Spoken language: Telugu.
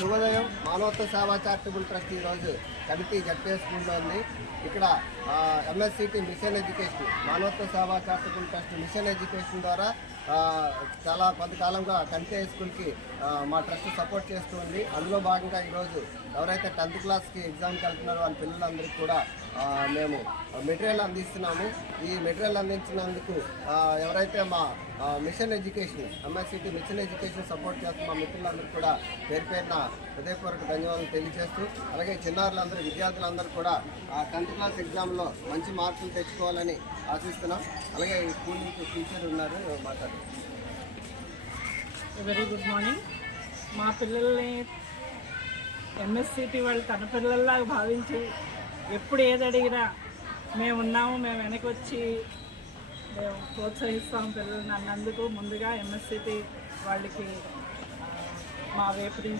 శుభోదయం మానవత్వ సేవా చారిటబుల్ ట్రస్ట్ ఈరోజు కమిటీ జడ్పీ స్కూల్లో ఉంది. ఇక్కడ MSCT మిషన్ ఎడ్యుకేషన్ మానవత్వ సేవా చారిటబుల్ ట్రస్ట్ మిషన్ ఎడ్యుకేషన్ ద్వారా చాలా కొంతకాలంగా కంటే స్కూల్కి మా ట్రస్ట్ సపోర్ట్ చేస్తూ ఉంది. అందులో భాగంగా ఈరోజు ఎవరైతే 10th క్లాస్కి ఎగ్జామ్కి వెళ్తున్నారో వాళ్ళ పిల్లలందరికీ కూడా మేము మెటీరియల్ అందిస్తున్నాము. ఈ మెటీరియల్ అందించినందుకు ఎవరైతే మా machine education MSCT machine education support చేస్తున్న మా మిత్రులందరూ కూడా పేరు పేరున హృదయపూర్వక ధన్యవాదాలు తెలియజేస్తూ, అలాగే చిన్నారులందరూ విద్యార్థులందరూ కూడా 10th క్లాస్ ఎగ్జామ్లో మంచి మార్కులు తెచ్చుకోవాలని ఆశిస్తున్నాం. అలాగే ఈ స్కూల్ నుంచి టీచర్ ఉన్నారు, మాట్లాడారు. Very good morning. మా పిల్లల్ని MSCT వాళ్ళు తన పిల్లల్లాగా భావించి ఎప్పుడు ఏది అడిగినా మేము ఉన్నాము, మేము వెనక్కి వచ్చి మేము ప్రోత్సహిస్తాం పిల్లల్ని అన్నందుకు ముందుగా MSCT వాళ్ళకి మా వైపు